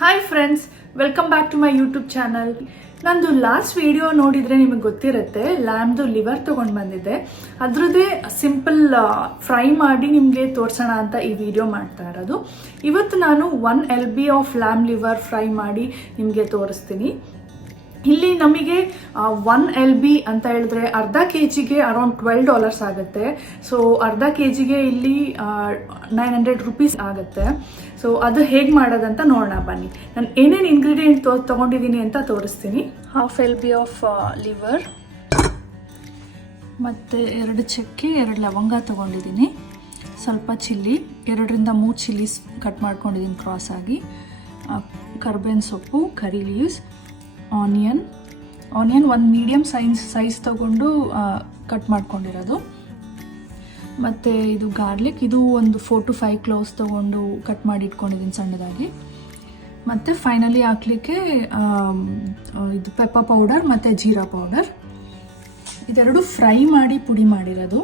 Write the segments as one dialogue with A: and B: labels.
A: Hi friends welcome back to my YouTube channel ನಂದು last video ನೋಡಿದರೆ ನಿಮಗೆ ಗೊತ್ತಿರುತ್ತೆ ಲ್ಯಾಮ್ದು ಲಿವರ್ ತೊಗೊಂಡು ಬಂದಿದ್ದೆ. ಅದರದ್ದೇ ಸಿಂಪಲ್ ಫ್ರೈ ಮಾಡಿ ನಿಮಗೆ ತೋರಿಸೋಣ ಅಂತ ಈ ವಿಡಿಯೋ ಮಾಡ್ತಾ ಇರೋದು. ಇವತ್ತು ನಾನು one L B of lamb liver fry ಮಾಡಿ ನಿಮಗೆ ತೋರಿಸ್ತೀನಿ. ಇಲ್ಲಿ ನಮಗೆ ಒನ್ ಎಲ್ ಬಿ ಅಂತ ಹೇಳಿದ್ರೆ ಅರ್ಧ ಕೆ ಜಿಗೆ ಅರೌಂಡ್ ಟ್ವೆಲ್ ಡಾಲರ್ಸ್ ಆಗುತ್ತೆ. ಸೊ ಅರ್ಧ ಕೆ ಜಿಗೆ ಇಲ್ಲಿ ನೈನ್ ಹಂಡ್ರೆಡ್ ರುಪೀಸ್ ಆಗುತ್ತೆ. ಸೊ ಅದು ಹೇಗೆ ಮಾಡೋದಂತ ನೋಡೋಣ, ಬನ್ನಿ. ನಾನು ಏನೇನು ಇಂಗ್ರೀಡಿಯೆಂಟ್ ತೋ ತೊಗೊಂಡಿದ್ದೀನಿ ಅಂತ ತೋರಿಸ್ತೀನಿ. Half L B of liver ಮತ್ತು ಎರಡು ಚಕ್ಕೆ, ಎರಡು ಲವಂಗ ತೊಗೊಂಡಿದ್ದೀನಿ. ಸ್ವಲ್ಪ ಚಿಲ್ಲಿ, ಎರಡರಿಂದ ಮೂರು ಚಿಲ್ಲೀಸ್ ಕಟ್ ಮಾಡ್ಕೊಂಡಿದ್ದೀನಿ ಕ್ರಾಸ್ ಆಗಿ. ಕರ್ಬೇವಿನ ಸೊಪ್ಪು ಕರಿ ಲೀವ್ಸ್ ಆನಿಯನ್ ಆನಿಯನ್ ಒಂದು ಮೀಡಿಯಮ್ ಸೈಜ್ ಸೈಜ್ ತೊಗೊಂಡು ಕಟ್ ಮಾಡ್ಕೊಂಡಿರೋದು. ಮತ್ತು ಇದು ಗಾರ್ಲಿಕ್ ಇದು ಒಂದು ಫೋರ್ ಟು ಫೈವ್ ಕ್ಲೋಸ್ ತೊಗೊಂಡು ಕಟ್ ಮಾಡಿ ಇಟ್ಕೊಂಡಿದ್ದೀನಿ ಸಣ್ಣದಾಗಿ. ಮತ್ತು ಫೈನಲಿ ಹಾಕ್ಲಿಕ್ಕೆ ಇದು ಪೆಪ್ಪ ಪೌಡರ್ ಮತ್ತು ಜೀರಾ ಪೌಡರ್ ಇದೆರಡು ಫ್ರೈ ಮಾಡಿ ಪುಡಿ ಮಾಡಿರೋದು.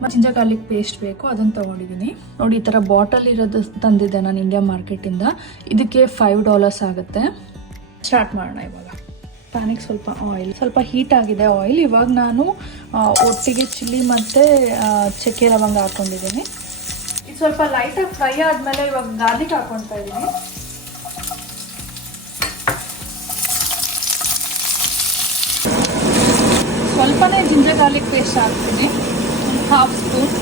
A: ಮತ್ತು ಜಿಂಜರ್ ಗಾರ್ಲಿಕ್ ಪೇಸ್ಟ್ ಬೇಕು, ಅದನ್ನು ತೊಗೊಂಡಿದ್ದೀನಿ. ನೋಡಿ, ಈ ಥರ ಬಾಟಲ್ ಇರೋದು ತಂದಿದ್ದೆ ನಾನು ಇಂಡಿಯಾ ಮಾರ್ಕೆಟಿಂದ ಇದಕ್ಕೆ ಫೈವ್ ಡಾಲರ್ಸ್ ಆಗುತ್ತೆ. ಸ್ಟಾರ್ಟ್ ಮಾಡೋಣ ಇವಾಗ. ಪ್ಯಾನಿಗೆ ಸ್ವಲ್ಪ ಆಯಿಲ್ ಸ್ವಲ್ಪ ಹೀಟ್ ಆಗಿದೆ ಆಯಿಲ್ ಇವಾಗ ನಾನು ಒಟ್ಟಿಗೆ ಚಿಲ್ಲಿ ಮತ್ತು ಚಕ್ಕೆ ಲವಂಗ ಹಾಕ್ಕೊಂಡಿದ್ದೀನಿ ಇದು ಸ್ವಲ್ಪ ಲೈಟಾಗಿ ಫ್ರೈ ಆದಮೇಲೆ ಇವಾಗ ಗಾರ್ಲಿಕ್ ಹಾಕ್ಕೊಳ್ತಾ ಇದ್ದೀನಿ. ಸ್ವಲ್ಪನೇ ಜಿಂಜರ್ ಗಾರ್ಲಿಕ್ ಪೇಸ್ಟ್ ಹಾಕ್ತೀನಿ. ಹಾಫ್ ಸ್ಪೂನ್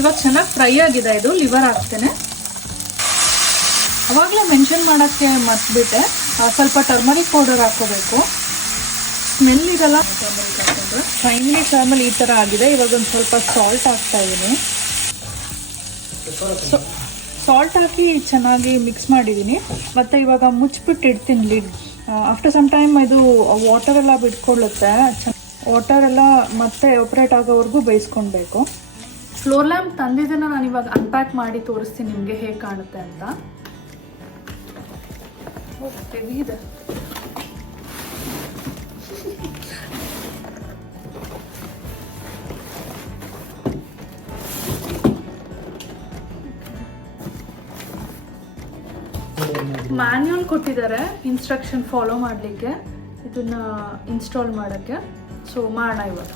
A: ಇವಾಗ ಚೆನ್ನಾಗಿ ಫ್ರೈ ಆಗಿದೆ ಇದು ಲಿವರ್ ಹಾಕ್ತೇನೆ. ಅವಾಗಲೇ ಮೆನ್ಷನ್ ಮಾಡೋಕ್ಕೆ ಮರ್ತ್ಬಿಟ್ಟೆ. ಸ್ವಲ್ಪ ಟರ್ಮರಿಕ್ ಪೌಡರ್ ಹಾಕೋಬೇಕು ಸ್ಮೆಲ್ ಇದೆಲ್ಲ ಟರ್ಮರಿಕ್ ಹಾಕೊಂಡ್ರೆ ಫೈನಲಿ ಟರ್ಮಲ್ ಈ ಥರ ಆಗಿದೆ. ಇವಾಗ ಒಂದು ಸ್ವಲ್ಪ ಸಾಲ್ಟ್ ಹಾಕ್ತಾ ಇದ್ದೀನಿ ಸಾಲ್ಟ್ ಹಾಕಿ ಚೆನ್ನಾಗಿ ಮಿಕ್ಸ್ ಮಾಡಿದ್ದೀನಿ ಮತ್ತು ಇವಾಗ ಮುಚ್ಚಿಬಿಟ್ಟು ಇಡ್ತೀನಿ ಲಿಡ್ ಆಫ್ಟರ್ ಸಮ್ ಟೈಮ್ ಇದು ಎಲ್ಲ ಬಿಟ್ಕೊಳ್ಳುತ್ತೆ. ವಾಟರ್ ಎಲ್ಲ ಮತ್ತೆ ಆಪ್ರೇಟ್ ಆಗೋವರೆಗೂ ಬೇಯಿಸ್ಕೊಳ್ಬೇಕು. ಫ್ಲೋರ್ ಲ್ಯಾಂಪ್ ತಂದಿದ್ದನ್ನು ನಾನು ಇವಾಗ ಅನ್ಪ್ಯಾಕ್ ಮಾಡಿ ತೋರಿಸ್ತೀನಿ ನಿಮಗೆ ಹೇಗೆ ಕಾಣುತ್ತೆ ಅಂತ. ಇದೆ ಮ್ಯಾನ್ಯುವಲ್ ಕೊಟ್ಟಿದ್ದಾರೆ ಇನ್ಸ್ಟ್ರಕ್ಷನ್ ಫಾಲೋ ಮಾಡಲಿಕ್ಕೆ. ಇದನ್ನ ಇನ್ಸ್ಟಾಲ್ ಮಾಡೋಕ್ಕೆ. ಸೊ ಮಾಡೋಣ ಇವಾಗ.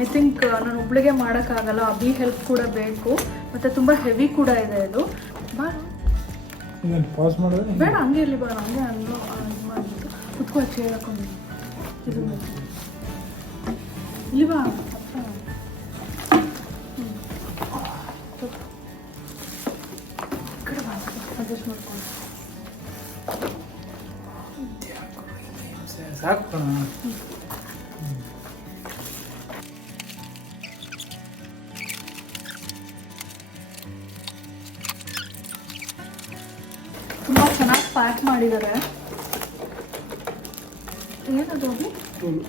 A: ಐ ಥಿಂಕ್ ನಾನು ಒಬ್ಳಿಗೆ ಮಾಡೋಕ್ಕಾಗಲ್ಲ ಅಭಿ ಹೆಲ್ಪ್ ಕೂಡ ಬೇಕು. ಮತ್ತು ತುಂಬ ಹೆವಿ ಕೂಡ ಇದೆ ಇದು. ಬಾ.
B: ಇದನ್ನು ಪಾಸ್ ಮಾಡಿದ್ರೆ
A: ಬೇಡ ಹಂಗೆ. ಇರಲಿ ಬೇಡ ಹಂಗೆ ಅನ್ನೋ ಇದು ಮಾಡಿಬಿಟ್ಟು ಕುತ್ಕೋ ಚೇರ್ ಹಾಕೊಂಡು. ಇದು. ಇಲ್ಲಿ ಬಾ. ಅಡ್ಜಸ್ಟ್ ಮಾಡ್ಕೊಂಡು
B: ಸಾಕು
A: ಪ್ಯಾಕ್ ಮಾಡಿದ್ದಾರೆ. ಏನದು ಅದು?
B: ಟೂಲ್.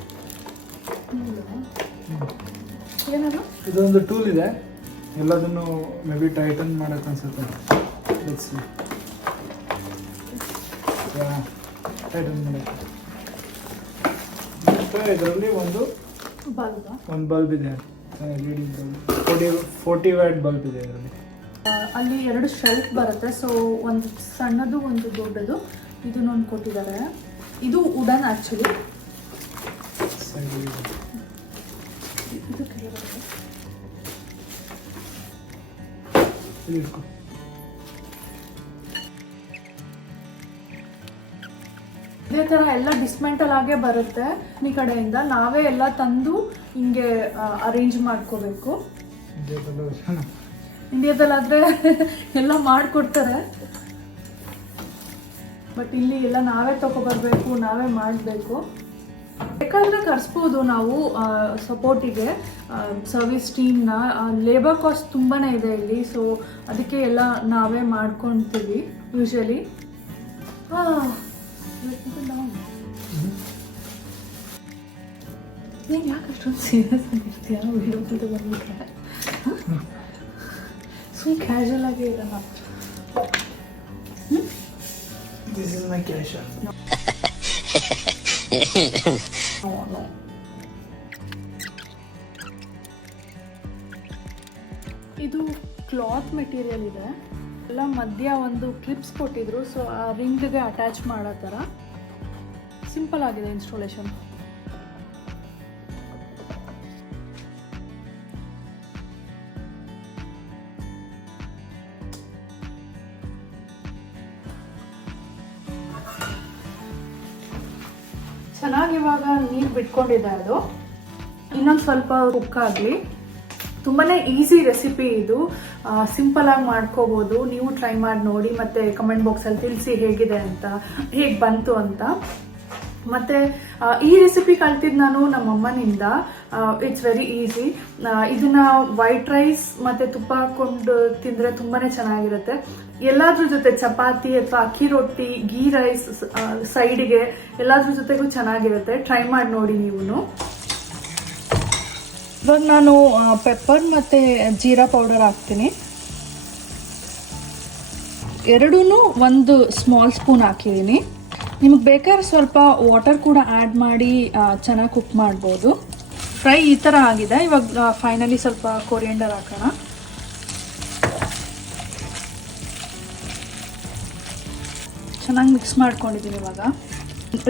A: ಏನದು?
B: ಇದೊಂದು ಟೂಲ್ ಇದೆ. ಎಲ್ಲದನ್ನು ಮೇ ಬಿ ಟೈಟನ್ ಮಾಡಕ್ಕೆ ಅನ್ಸುತ್ತೆ ಟೈಟನ್ ಮಾಡಕ್ಕೆ. ಇದರಲ್ಲಿ ಒಂದು
A: ಬಲ್ಬ್?
B: ಒಂದು ಬಲ್ಬ್ ಇದೆ. Bulb. Forty forty watt bulb ಇದೆ ಇದರಲ್ಲಿ.
A: ಅಲ್ಲಿ ಎರಡು ಶೆಲ್ಫ್ ಬರುತ್ತೆ. ಸೊ ಒಂದು ಸಣ್ಣದು, ಒಂದು ದೊಡ್ಡದು. ಇದನ್ನೊಂದು ಕೊಟ್ಟಿದ್ದಾರೆ. ಇದು ಉಡನ್ ಆ್ಯಕ್ಚುಲಿ ಇದು ಥರ ಎಲ್ಲ ಡಿಸ್ಮೆಂಟಲ್ ಆಗೇ ಬರುತ್ತೆ ನಿ ಕಡೆಯಿಂದ. ನಾವೇ ಎಲ್ಲ ತಂದು ಹಿಂಗೆ ಅರೇಂಜ್ ಮಾಡ್ಕೋಬೇಕು. ಇಂಡಿಯಾದಲ್ಲಾದರೆ ಎಲ್ಲ ಮಾಡಿಕೊಡ್ತಾರೆ. ಬಟ್ ಇಲ್ಲಿ ಎಲ್ಲ ನಾವೇ ತಗೊಬರ್ಬೇಕು ನಾವೇ ಮಾಡಬೇಕು. ಬೇಕಾದರೆ ಕರೆಸ್ಬೋದು ನಾವು ಸಪೋರ್ಟಿಗೆ ಸರ್ವಿಸ್ ಟೀಮ್ನ ಲೇಬರ್ ಕಾಸ್ಟ್ ತುಂಬಾ ಇದೆ ಇಲ್ಲಿ ಸೊ ಅದಕ್ಕೆ ಎಲ್ಲ ನಾವೇ ಮಾಡ್ಕೊತೀವಿ ಯೂಶಲಿ ನೀನು ಯಾಕೆ ಅಷ್ಟೊಂದು ಸೀರಿಯಸ್ ಆಗಿರ್ತೀಯ? ಬಂದ್ಬಿಟ್ರೆ? ಕ್ಯಾಶುವಲ್ ಆಗಿ ಇರಲ್ಲ
B: ದಿಸ್ ಇಸ್ ಮೈ
A: ಕ್ಯಾಶುವಲ್. ಇದು ಕ್ಲಾತ್ ಮೆಟೀರಿಯಲ್ ಇದೆ. ಎಲ್ಲ ಮಧ್ಯ ಒಂದು ಕ್ಲಿಪ್ಸ್ ಕೊಟ್ಟಿದ್ರು ಸೊ ಆ ರಿಂಗ್ಗೆ ಅಟ್ಯಾಚ್ ಮಾಡೋ ಥರ. ಸಿಂಪಲ್ ಆಗಿದೆ ಇನ್ಸ್ಟಾಲೇಷನ್ ಚೆನ್ನಾಗಿ ಇವಾಗ ನೀರು ಬಿಟ್ಕೊಂಡಿದೆ ಅದು. ಇನ್ನೊಂದು ಸ್ವಲ್ಪ ಕುಕ್ ಆಗಲಿ ತುಂಬಾ ಈಸಿ ರೆಸಿಪಿ ಇದು ಸಿಂಪಲ್ ಆಗಿ ಮಾಡ್ಕೋಬೋದು. ನೀವು ಟ್ರೈ ಮಾಡಿ ನೋಡಿ, ಮತ್ತೆ ಕಮೆಂಟ್ ಬಾಕ್ಸಲ್ಲಿ ತಿಳಿಸಿ ಹೇಗಿದೆ ಅಂತ, ಹೇಗೆ ಬಂತು ಅಂತ. ಮತ್ತೆ ಈ ರೆಸಿಪಿ ಕಲ್ತಿದ್ದು ನಾನು ನಮ್ಮ ಅಮ್ಮನಿಂದ ಇಟ್ಸ್ ವೆರಿ ಈಸಿ ಇದನ್ನ ವೈಟ್ ರೈಸ್ ಮತ್ತೆ ತುಪ್ಪ ಹಾಕೊಂಡು ತಿಂದ್ರೆ ತುಂಬಾನೇ ಚೆನ್ನಾಗಿರುತ್ತೆ. ಎಲ್ಲಾದ್ರ ಜೊತೆ ಚಪಾತಿ ಅಥವಾ ಅಕ್ಕಿ ರೊಟ್ಟಿ ಗೀ ರೈಸ್ ಸೈಡ್ಗೆ ಎಲ್ಲಾದ್ರ ಜೊತೆಗೂ ಚೆನ್ನಾಗಿರುತ್ತೆ. ಟ್ರೈ ಮಾಡಿ ನೋಡಿ ನೀವು ಇವಾಗ ನಾನು ಪೆಪ್ಪರ್ ಮತ್ತು ಜೀರಾ ಪೌಡರ್ ಹಾಕ್ತೀನಿ. ಎರಡೂ ಒಂದು ಸ್ಮಾಲ್ ಸ್ಪೂನ್ ಹಾಕಿದ್ದೀನಿ. ನಿಮಗೆ ಬೇಕಾದ್ರೆ ಸ್ವಲ್ಪ ವಾಟರ್ ಕೂಡ ಆ್ಯಡ್ ಮಾಡಿ ಚೆನ್ನಾಗಿ ಕುಕ್ ಮಾಡ್ಬೋದು. ಫ್ರೈ ಈ ಥರ ಆಗಿದೆ. ಇವಾಗ ಫೈನಲಿ ಸ್ವಲ್ಪ ಕೊರಿಯಂಡರ್ ಹಾಕೋಣ. ಚೆನ್ನಾಗಿ ಮಿಕ್ಸ್ ಮಾಡ್ಕೊಂಡಿದ್ದೀನಿ ಇವಾಗ.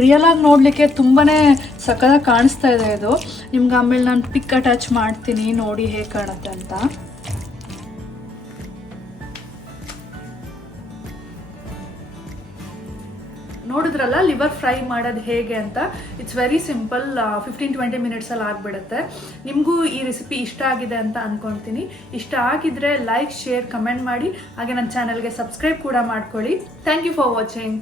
A: ರಿಯಲ್ ನೋಡಲಿಕ್ಕೆ ತುಂಬಾ ಸಕ್ಕದಾಗಿ ಕಾಣಿಸ್ತಾ ಇದೆ ಇದು. ನಿಮ್ಗೆ ಆಮೇಲೆ ನಾನು ಪಿಕ್ ಅಟ್ಯಾಚ್ ಮಾಡ್ತೀನಿ, ನೋಡಿ ಹೇಗೆ ಕಾಣುತ್ತೆ ಅಂತ. ನೋಡಿದ್ರಲ್ಲ ಲಿವರ್ ಫ್ರೈ ಮಾಡೋದು ಹೇಗೆ ಅಂತ? It's very simple fifteen twenty ಮಿನಿಟ್ಸಲ್ಲಿ ಆಗಿಬಿಡುತ್ತೆ. ನಿಮಗೂ ಈ ರೆಸಿಪಿ ಇಷ್ಟ ಆಗಿದೆ ಅಂತ ಅಂದ್ಕೊಳ್ತೀನಿ ಇಷ್ಟ ಆಗಿದ್ರೆ ಲೈಕ್ ಶೇರ್ ಕಮೆಂಟ್ ಮಾಡಿ. ಹಾಗೆ ನನ್ನ ಚಾನಲ್ಗೆ ಸಬ್ಸ್ಕ್ರೈಬ್ ಕೂಡ ಮಾಡ್ಕೊಳ್ಳಿ. Thank you for watching